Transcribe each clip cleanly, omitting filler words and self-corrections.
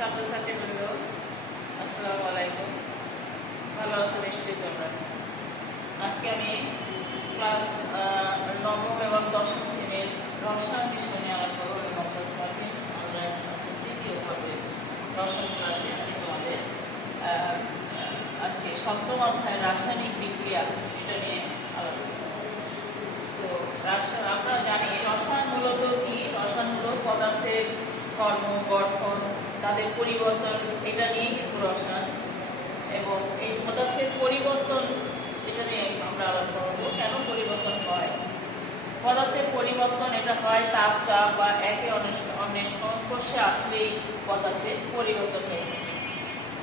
ছাত্রছাত্রীবৃন্দ, আসসালামু আলাইকুম। ভালো আছো নিশ্চয়ই তোমরা। আজকে আমি ক্লাস নবম এবং দশম শ্রেণীর রসায়ন বিষয় নিয়ে আলাপ করবো এবং আমরা তৃতীয় পর্বে দশম ক্লাসে আমি তোমাদের আজকে সপ্তম অধ্যায় রাসায়নিক বিক্রিয়া এটা নিয়ে আলাপ করব। তো আমরা জানি রসায়ন মূলত কি? রসায়ন হলো পদার্থের কর্ম, গঠন, তাদের পরিবর্তন, এটা নিয়েই কিন্তু রসায়ন। এবং এই পদার্থের পরিবর্তন এটা নিয়ে আমরা আলোচনা করবো। কেন পরিবর্তন হয়? পদার্থের পরিবর্তন এটা হয় তাপ, চাপ বা একে অন্যের সংস্পর্শে আসলেই পদার্থের পরিবর্তন হয়ে থাকে।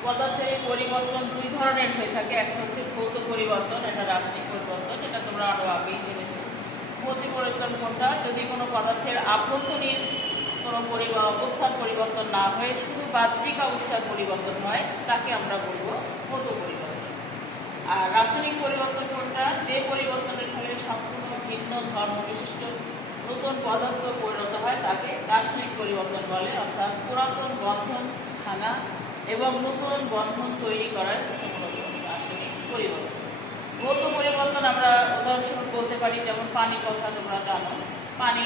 পদার্থের পরিবর্তন দুই ধরনের হয়ে থাকে। একটা হচ্ছে ভৌত পরিবর্তন, এটা রাসায়নিক পরিবর্তন, এটা তোমরা আরো আগেই জেনেছো। ভৌত পরিবর্তন কোনটা? যদি কোনো পদার্থের আভ্যন্তরীণ কোনো অবস্থার পরিবর্তন না হয়ে শুধু বাহ্যিক অবস্থার পরিবর্তন হয়, তাকে আমরা বলবো ভৌত পরিবর্তন। আর রাসায়নিক পরিবর্তন কোনটা? যে পরিবর্তনের ফলে সম্পূর্ণ ভিন্ন ধর্ম বিশিষ্ট নতুন পদার্থ পরিণত হয়, তাকে রাসায়নিক পরিবর্তন বলে। অর্থাৎ পুরাতন বন্ধন ভাঙা এবং নতুন বন্ধন তৈরি করার মূলত রাসায়নিক পরিবর্তন। ভৌত পরিবর্তন আমরা উদাহরণস্বরূপ বলতে পারি, যেমন পানি কথা তোমরা জানো। পানি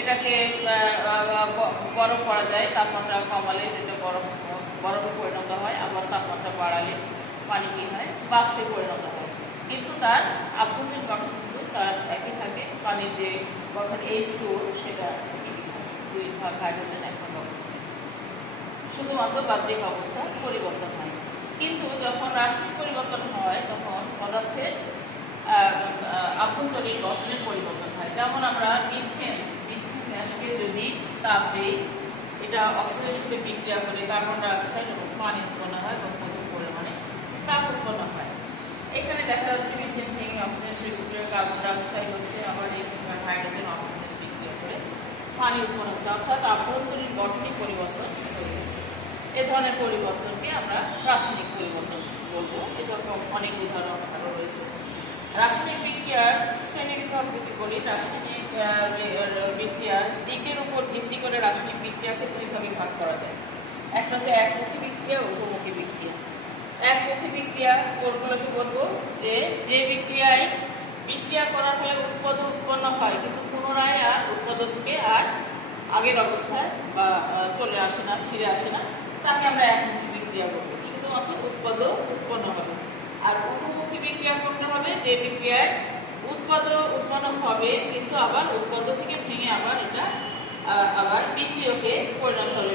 এটাকে বরফ করা যায়, তাপমাত্রা কমালে যেটা বরফে পরিণত হয়, আবার তাপমাত্রা বাড়ালে পানি কি হয়? বাষ্পে পরিণত হয়। কিন্তু তার আভ্যন্তরীণ গঠন কিন্তু তার একই থাকে। পানির যে গঠন H2 সেটা দুই ভাগ হাইড্রোজেন, এক ভাগ অক্সিজেন। শুধুমাত্র বাহ্যিক অবস্থা পরিবর্তন হয়। কিন্তু যখন রাসায়নিক পরিবর্তন হয় তখন পদার্থের আভ্যন্তরীণ গঠনের পরিবর্তন হয়। যেমন আমরা মিথেন গ্যাসকে যদি তাপ দিই, এটা অক্সিজেনের সাথে বিক্রিয়া করে কার্বন ডাই অক্সাইড এবং পানি উৎপন্ন হয় এবং প্রচুর পরিমাণে তাপ উৎপন্ন হয়। এখানে দেখা যাচ্ছে মিথেন ভেঙে অক্সিজেনের সাথে বিক্রিয়া কার্বন ডাই অক্সাইড হচ্ছে, আবার এই হাইড্রোজেন অক্সিজেন বিক্রিয়া করে পানি উৎপন্ন হচ্ছে। অর্থাৎ আভ্যন্তরীণ গঠনই পরিবর্তন হয়ে গেছে। এ ধরনের পরিবর্তনকে আমরা রাসায়নিক পরিবর্তন বলবো। এরকম অনেক উদাহরণ আরও রয়েছে। রাসায়নিক বিক্রিয়ার শ্রেণীবিভাগ যদি বলি, রাসায়নিক বিক্রিয়ার দিকের উপর ভিত্তি করে রাসায়নিক বিক্রিয়াকে দুই ভাগে ভাগ করা যায়। একটা হচ্ছে একমুখী বিক্রিয়া, উপমুখী বিক্রিয়া। একমুখী বিক্রিয়া কোনগুলোকে বলবো? যে বিক্রিয়ায় বিক্রিয়া করার ফলে উৎপন্ন হয়, কিন্তু পুনরায় আর উৎপাদক থেকে আর আগের অবস্থায় বা চলে আসে না, ফিরে আসে না, তাকে আমরা একমুখী বিক্রিয়া বলবো। শুধুমাত্র উৎপন্ন হবে। আর উপমুখী বিক্রিয়া কোনটা হবে? যে বিক্রিয়ায় উৎপন্ন হবে, কিন্তু আবার উৎপাদ থেকে ভেঙে আবার এটা আবার বিক্রিয়কে পরিণত হবে,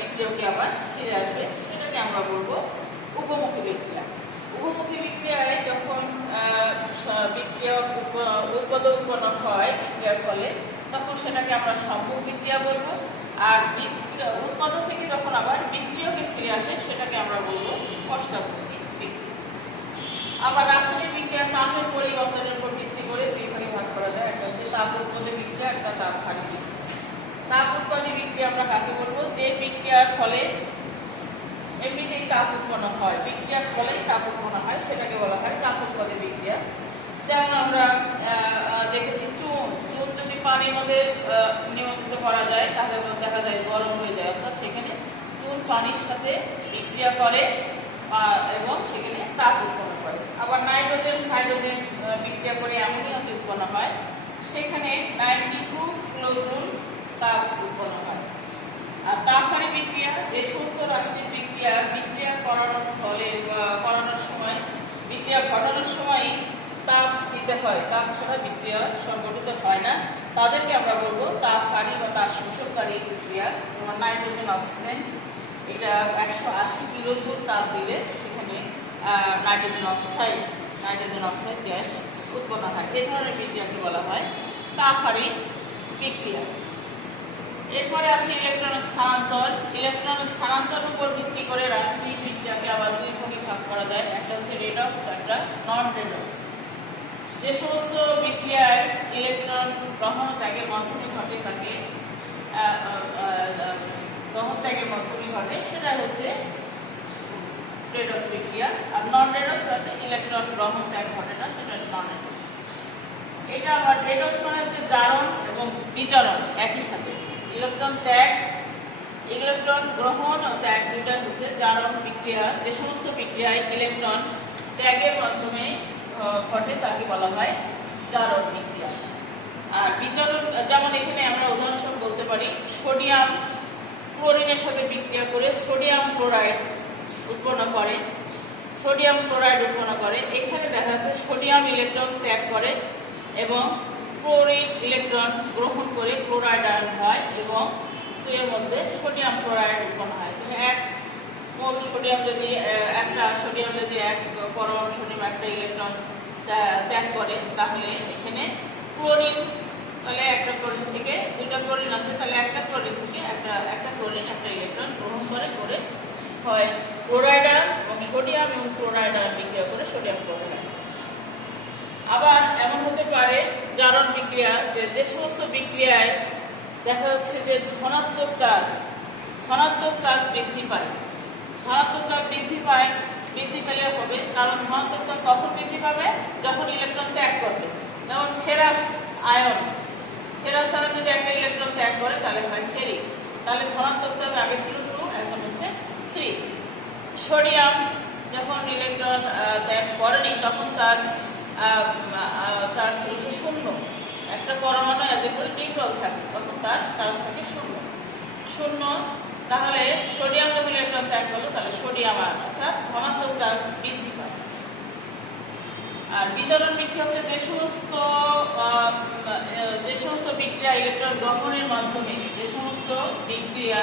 বিক্রিয়কে আবার ফিরে আসবে, সেটাকে আমরা বলবো উপমুখী বিক্রিয়া। উপমুখী বিক্রিয়ায় যখন উৎপন্ন হয় বিক্রিয়ার ফলে, তখন সেটাকে আমরা সম্মুখ বিক্রিয়া বলবো। আর উৎপাদ থেকে যখন আবার বিক্রিয়কে ফিরে আসে, সেটাকে আমরা বলবো পশ্চাৎমুখী বিক্রিয়া। আবার রাসায়নিক বিক্রিয়া তাপের পরিবর্তনের উপর ভিত্তি করে দুই ভাগে ভাগ করা যায়। একটা হচ্ছে তাপ উৎপাদী বিক্রিয়া, একটা তাপহারী বিক্রিয়া। তাপ উৎপাদী বিক্রিয়া আমরা কাকে বলবো? যে বিক্রিয়ার ফলে এমনিতেই তাপ উৎপন্ন হয়, বিক্রিয়ার ফলেই তাপ উৎপন্ন হয়, সেটাকে বলা হয় তাপ উৎপাদী বিক্রিয়া। যেমন আমরা দেখেছি চুন যদি পানির মধ্যে নিমজ্জিত করা যায়, তাহলে দেখা যায় গরম হয়ে যায়। অর্থাৎ সেখানে চুন পানির সাথে বিক্রিয়া করে এবং সেখানে তাপ উৎপন্ন করে। আবার নাইট্রোজেন হাইড্রোজেন বিক্রিয়া করে অ্যামোনিয়া উৎপন্ন হয়, সেখানে নাইট্রিকু ক্লোরুন তাপ উৎপন্ন হয়। আর তাপহারী বিক্রিয়া, যে সমস্ত রাসায়নিক বিক্রিয়া করানোর ফলে করানোর সময়, বিক্রিয়া ঘটানোর সময়ই তাপ দিতে হয়, তাপ ছাড়া বিক্রিয়া সংগঠিত হয় না, তাদেরকে আমরা বলবো তাপহারী বা তাপ শোষণকারী বিক্রিয়া। যেমন নাইট্রোজেন অক্সিজেন, এটা 180 কিলোজুল তাপ দিলে সেখানে নাইট্রোজেন অক্সাইড গ্যাস উৎপন্ন হয়। এই ধরনের বিক্রিয়াকে বলা হয় তাপহারী বিক্রিয়া। এরপরে আসে ইলেকট্রনের স্থানান্তর। ইলেকট্রনের স্থানান্তরের উপর ভিত্তি করে রাসায়নিক বিক্রিয়াকে আবার দুই ভাগে ভাগ করা যায়। একটা হচ্ছে রেডক্স, একটা নন রেডক্স। যে সমস্ত বিক্রিয়ায় ইলেকট্রন গ্রহণ ত্যাগের মাধ্যমে ঘটে থাকে, সেটা হচ্ছে রেডক্স বিক্রিয়া। আর নন রেডক্স হচ্ছে ইলেকট্রন গ্রহণ ত্যাগ ঘটে না, সেটা নন রেডক্স। এটা আবার রেডক্স মানে হচ্ছে জারণ এবং বিজারণ একই সাথে। ইলেকট্রন ত্যাগ ইলেকট্রন গ্রহণ ও ত্যাগ দুটা হচ্ছে জারণ বিক্রিয়া। যে সমস্ত বিক্রিয়ায় ইলেকট্রন ত্যাগের মাধ্যমে ঘটে তাকে বলা হয় জারণ বিক্রিয়া। আর বিজারণ, যেমন এখানে আমরা উদাহরণস্বরূপ বলতে পারি সোডিয়াম ক্লোরিনের সাথে বিক্রিয়া করে সোডিয়াম ক্লোরাইড উৎপন্ন করে, সোডিয়াম ক্লোরাইড উৎপন্ন করে। এখানে দেখা যাচ্ছে সোডিয়াম ইলেকট্রন ত্যাগ করে এবং ক্লোরিন ইলেকট্রন গ্রহণ করে ক্লোরাইড আয়ন হয় এবং এর মধ্যে সোডিয়াম ক্লোরাইড উৎপন্ন হয়। এক মোল সোডিয়াম যদি এক পরমাণু সোডিয়াম একটা ইলেকট্রন ত্যাগ করে, তাহলে এখানে ক্লোরিন, তাহলে একটা ক্লোরিন থেকে দুটা ক্লোরিন আছে, তাহলে একটা ক্লোরিন থেকে একটা ক্লোরিন একটা ইলেকট্রন গ্রহণ করে হয় ক্লোরাইড আয়ন এবং সোডিয়াম এবং ক্লোরাইড আয়ন বিক্রিয়া করে সোডিয়াম ক্লোরাইড। আবার এমন হতে পারে জারণ বিক্রিয়া, যে সমস্ত বিক্রিয়ায় দেখা যাচ্ছে যে ধনাত্মক চার্জ বৃদ্ধি পায়। ধনাত্মক চার্জ বৃদ্ধি পেলে হবে, কারণ ধনাত্মক চার্জ কখন বৃদ্ধি পাবে? যখন ইলেকট্রন ত্যাগ করবে। যেমন ফেরাস আয়ন যদি একটা ইলেকট্রন ত্যাগ করে তাহলে হয় ফেরিক, তাহলে ধনাত্মক চার্জ আগে ছিল 2, এখন হচ্ছে 3। সোডিয়াম যখন ইলেকট্রন ত্যাগ করেনি তখন তার চার্জ ছিল 0, একটা পরমাণু অ্যাজ এ নিউট্রাল থাকে, তখন তার চার্জ থাকে 0। তাহলে সোডিয়াম যখন ইলেকট্রন ত্যাগ করলো তাহলে সোডিয়াম আয়ন অর্থাৎ ধনাত্মক চার্জ বৃদ্ধি পায়। আর বিজারণ বিক্রিয়া হচ্ছে যে সমস্ত বিক্রিয়া ইলেকট্রন গ্রহণের মাধ্যমে, যে সমস্ত বিক্রিয়া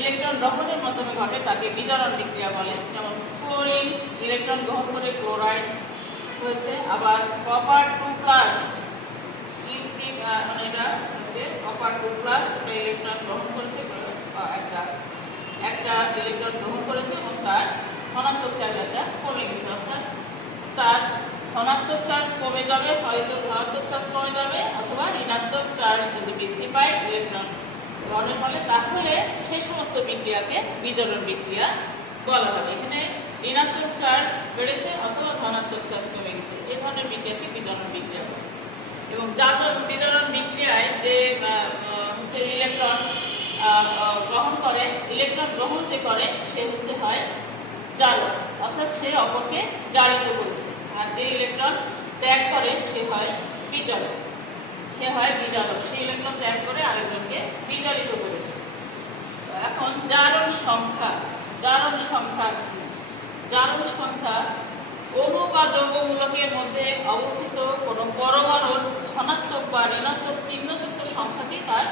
ইলেকট্রন গ্রহণের মাধ্যমে ঘটে তাকে বিজারণ বিক্রিয়া বলে। যেমন ক্লোরিন ইলেকট্রন গ্রহণ করে ক্লোরাইড হয়েছে, আবার কপার 2+ এটা হচ্ছে কপার 2+ ইলেকট্রন গ্রহণ করেছে, একটা ইলেকট্রন গ্রহণ করেছে এবং তার ধনাত্মক চার্জটা কমে গেছে, অর্থাৎ তার ধনাত্মক চার্জ কমে যাবে, হয়তো ধনাত্মক চার্জ কমে যাবে অথবা ঋণাত্মক চার্জ যদি বৃদ্ধি পায় ইলেকট্রন গ্রহণের ফলে, তাহলে সেই সমস্ত বিক্রিয়াকে বিজারণ বিক্রিয়া বলা হবে। এখানে ঋণাত্মক চার্জ বেড়েছে অথবা ধনাত্মক চার্জ কমে গেছে, এই ধরনের বিক্রিয়াকে বিজারণ বিক্রিয়া বলে। এবং বিজারণ বিক্রিয়ায় যে হচ্ছে ইলেকট্রন গ্রহণ যে করে সে হচ্ছে হয় জারক, অর্থাৎ সে অপরকে জারিত করেছে। আর যে ইলেকট্রন ত্যাগ করে সে হয় বিজারক, সেই ইলেকট্রন ত্যাগ করে আরেকজনকে বিজারিত করেছে। এখন জারণ সংখ্যা অণু বা যৌগমূলকের মধ্যে অবস্থিত কোনো পরমাণুর ধনাত্মক বা ঋণাত্মক চিহ্নযুক্ত সংখ্যাকেই তার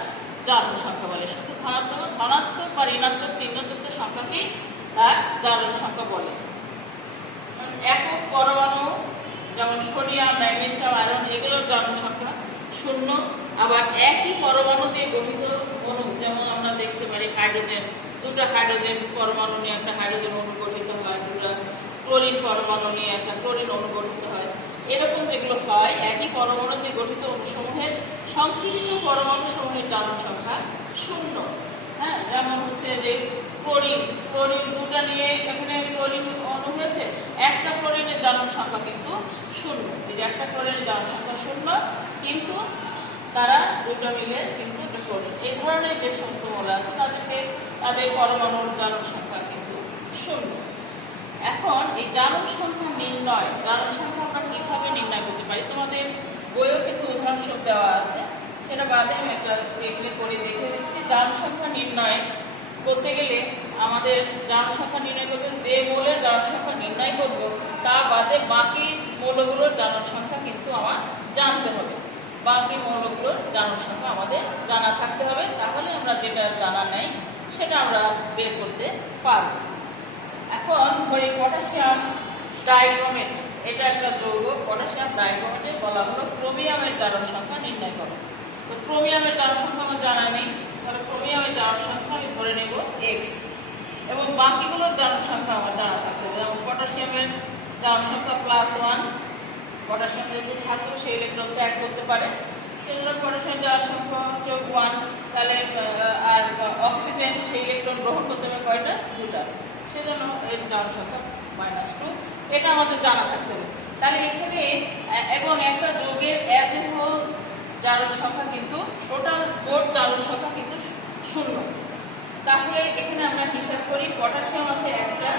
জারণ সংখ্যা বলে। শুধু ধনাত্মক বা ঋণাত্মক চিহ্নযুক্ত সংখ্যাকেই তার জারণ সংখ্যা বলে। একক পরমাণু যেমন সোডিয়াম, ম্যাগনেসিয়াম, আয়রন এগুলোর জারণ সংখ্যা 0। আবার একই পরমাণু দিয়ে গঠিত অণু, যেমন আমরা দেখতে পারি হাইড্রোজেন, দুটো হাইড্রোজেন পরমাণু নিয়ে একটা হাইড্রোজেন অণু গঠিত হয়, দুটো ক্লোরিন পরমাণু নিয়ে একটা ক্লোরিন অণু গঠিত হয়। এরকম যেগুলো হয়, একই পরমাণু দিয়ে গঠিত অণুসমূহের সংশ্লিষ্ট পরমাণু সমূহের জারণ সংখ্যা 0। হ্যাঁ, যেমন হচ্ছে যে ক্লোরিন দুটা নিয়ে এখানে ক্লোরিন অণু হয়েছে, একটা ক্লোরিনের জারণ সংখ্যা কিন্তু 0। এই যে একটা ক্লোরিনের জারণ সংখ্যা 0, কিন্তু তারা দুটো মিলে কিন্তু ক্লোরিন। এই ধরনের যে সমস্ত মৌল আছে তাদের পরমাণুর জারণ সংখ্যা কিন্তু 0। এখন এই জারণ সংখ্যা আমরা কিভাবে নির্ণয় করতে পারি? তোমাদের বইও কিন্তু উদাহরণস্বরূপ দেওয়া আছে, সেটা বাদে আমি একটা করে দেখে দিচ্ছি। জারণ সংখ্যা নির্ণয় করতে গেলে আমাদের জারণ সংখ্যা নির্ণয় করতে যে মৌলের জারণ সংখ্যা নির্ণয় করব তা বাদে বাকি মৌলগুলোর জারণ সংখ্যা কিন্তু আমার জানতে হবে। বাকি মৌলগুলোর জারণ সংখ্যা আমাদের জানা থাকতে হবে, তাহলে আমরা যেটা জানা নেই সেটা আমরা বের করতে পারব। এখন ধরি পটাশিয়াম ডাইক্রোমেট, এটা একটা যৌগ। পটাশিয়াম ডাইক্রোমেটে বলা হলো ক্রোমিয়ামের জারণ সংখ্যা নির্ণয় করো। তো ক্রোমিয়ামের জারণ সংখ্যা আমার জানা নেই, তাহলে ক্রোমিয়ামের জারণ সংখ্যা আমি ধরে নেব x, এবং বাকিগুলোর জারণ সংখ্যা আমার জানা থাকতে হবে। যেমন পটাশিয়ামের জারণ সংখ্যা +1, পটাশিয়াম যেহেতু থাকতো সেই ইলেকট্রন ত্যাগ করতে পারে, সেজন্য পটাশিয়ামের জারণ সংখ্যা হচ্ছে 1। তাহলে আর অক্সিজেন সেই ইলেকট্রন গ্রহণ করতে হবে কয়টা? 2টা, সেজন্য এর জারণ সংখ্যা -2। এটা আমাদের জানা থাকতে হবে। তাহলে এখানে এবং একটা যৌগের অ্যাজ এ হোল জারণ সংখ্যা কিন্তু টোটাল মোট জারণ সংখ্যা কিন্তু 0। তাহলে এখানে আমরা হিসাব করি, পটাশিয়াম আছে একটা,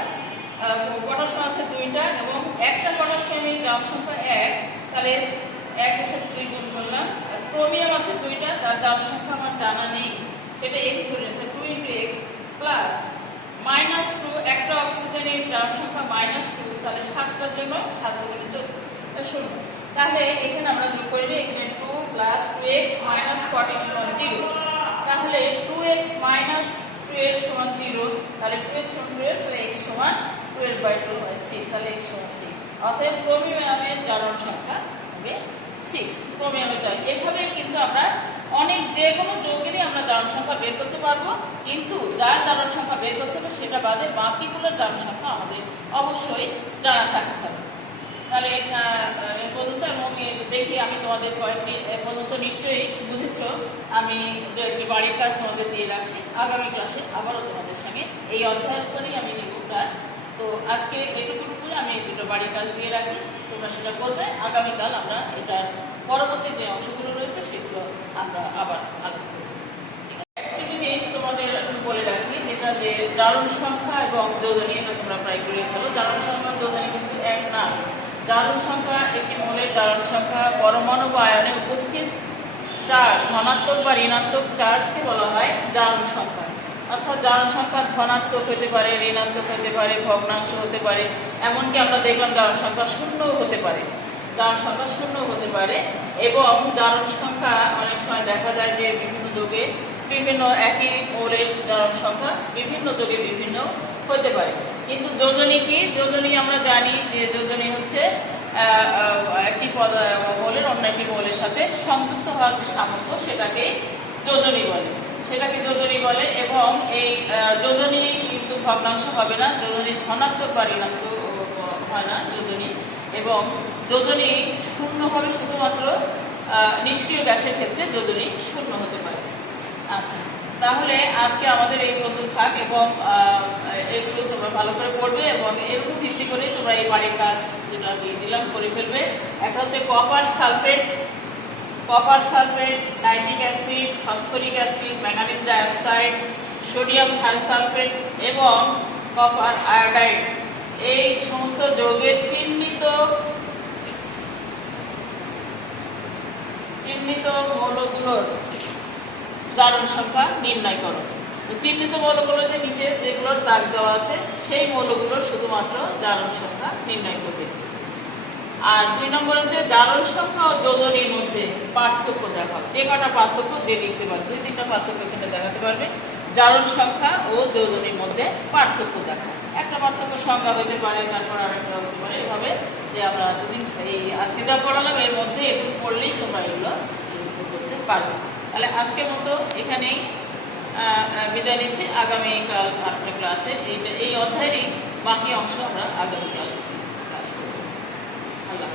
পটাশিয়াম আছে 2টা এবং একটা পটাশিয়ামের জারণ সংখ্যা 1, তাহলে 1 এর সাথে 2 গুণ করলাম। ক্রোমিয়াম আছে 2টা, যার জারণ সংখ্যা আমার জানা নেই, সেটা x ধরে নিতে 2 × x প্লাস -2 একটা অক্সিজেনের জারণ সংখ্যা -2, তাহলে 7টার জন্য 7 × 14 0। তাহলে এখানে আমরা যোগ করে নিই, এখানে 2 + 2x - 14 = 0। তাহলে 2x - 12 = 0, তাহলে 2x = 12, তাহলে x = 12/2 হয় 6, তাহলে x = 6। অতএব ক্রোমিয়ামের জারণ সংখ্যা হবে 6। ক্রোমিয়ামের জারণ, এভাবেই কিন্তু আমরা অনেক যে কোনো যৌগেরই আমরা জারণ সংখ্যা বের করতে পারবো, কিন্তু যার জারণ সংখ্যা বের করতে হবে সেটা বাদে বাকিগুলোর জারণ সংখ্যা আমাদের অবশ্যই জানা থাকতে হবে। তাহলে এ পর্যন্ত, এবং দেখি আমি তোমাদের কয়েকটি এ পর্যন্ত নিশ্চয়ই বুঝেছ। আমি একটি বাড়ির কাজ তোমাদের দিয়ে রাখছি, আগামী ক্লাসে আবারও তোমাদের সঙ্গে এই অধ্যায়ের করেই আমি নেব ক্লাস। তো আজকে এটুকু করে আমি দুটো বাড়ির কাজ দিয়ে রাখি, তোমরা সেটা করবে। আগামীকাল আমরা এটার পরবর্তী যে অংশগুলো রয়েছে সেগুলো আমরা আবার আলোচনা করব। একটি জিনিস তোমাদের বলে রাখি, যেটা যে জারণ সংখ্যা এবং যোজনী, এটা তোমরা প্রায় করে ফেলো। জারণ সংখ্যা যোজনী কিন্তু এক না। জারণ সংখ্যা একটি মৌলের জারণ সংখ্যা পরমাণু বা আয়নে উপস্থিত চার্জ, ধনাত্মক বা ঋণাত্মক চার্জকে বলা হয় জারণ সংখ্যা। অর্থাৎ জারণ সংখ্যা ধনাত্মক হতে পারে, ঋণাত্মক হতে পারে, ভগ্নাংশ হতে পারে, এমনকি আমরা দেখলাম জারণ সংখ্যা 0 হতে পারে, জারণ সংখ্যা 0 হতে পারে। এবং জারণ সংখ্যা অনেক সময় দেখা যায় যে বিভিন্ন যৌগে বিভিন্ন, একই মৌলের জারণ সংখ্যা বিভিন্ন যৌগে বিভিন্ন হতে পারে। কিন্তু যোজনী কি? যোজনী আমরা জানি যে যোজনী হচ্ছে একটি মৌলের অন্য একটি মৌলের সাথে সংযুক্ত হওয়ার যে সামর্থ্য, সেটাকে যোজনী বলে, সেটাকে যোজনী বলে। এবং এই যোজনী কিন্তু ভগ্নাংশ হবে না, যোজনী ধনাত্মক বা ঋণাত্মক হয় না যোজনী। এবং যোজনী 0 হবে শুধুমাত্র নিষ্ক্রিয় গ্যাসের ক্ষেত্রে যোজনী 0 হতে পারে। আচ্ছা, তাহলে আজকে আমাদের এই পর্যন্ত থাক, এবং এগুলো তোমরা ভালো করে পড়বে এবং এর উপর ভিত্তি করেই তোমরা এই বাড়ির কাজ যেটা দিয়ে দিলাম করে ফেলবে। একটা হচ্ছে copper sulphate, nitric acid, phosphoric acid, manganese dioxide, sodium thiosulphate এবং কপার আয়োডাইড, এই সমস্ত যৌগের চিহ্নিত মৌলগুলোর জারণ সংখ্যা নির্ণয় করো। চিহ্নিত মৌলগুলো যে নিচে যেগুলোর দাগ দেওয়া আছে, সেই মৌলগুলোর শুধুমাত্র জারণ সংখ্যা নির্ণয় করবে। আর 2 নম্বর হচ্ছে জারণ সংখ্যা ও যোজনীর মধ্যে পার্থক্য দেখাও। যে কটা পার্থক্য যে লিখতে পারবে, 2-3টা পার্থক্য এখানে দেখাতে পারবে। জারণ সংখ্যা ও যোজনীর মধ্যে পার্থক্য দেখা, একটা পার্থক্য সংখ্যা হতে পারে, তারপর আরেকটা হতে পারে। এভাবে যে আমরা দুদিন এই আজকেটা পড়ালাম, এর মধ্যে একটু পড়লেই তোমরা এগুলো করতে পারবে। তাহলে আজকের মতো এখানেই বিদায় নিচ্ছি। আগামীকাল আপনার ক্লাসে এই অধ্যায়েরই বাকি অংশ আমরা আগামীকাল ক্লাস করব। আল্লাহ।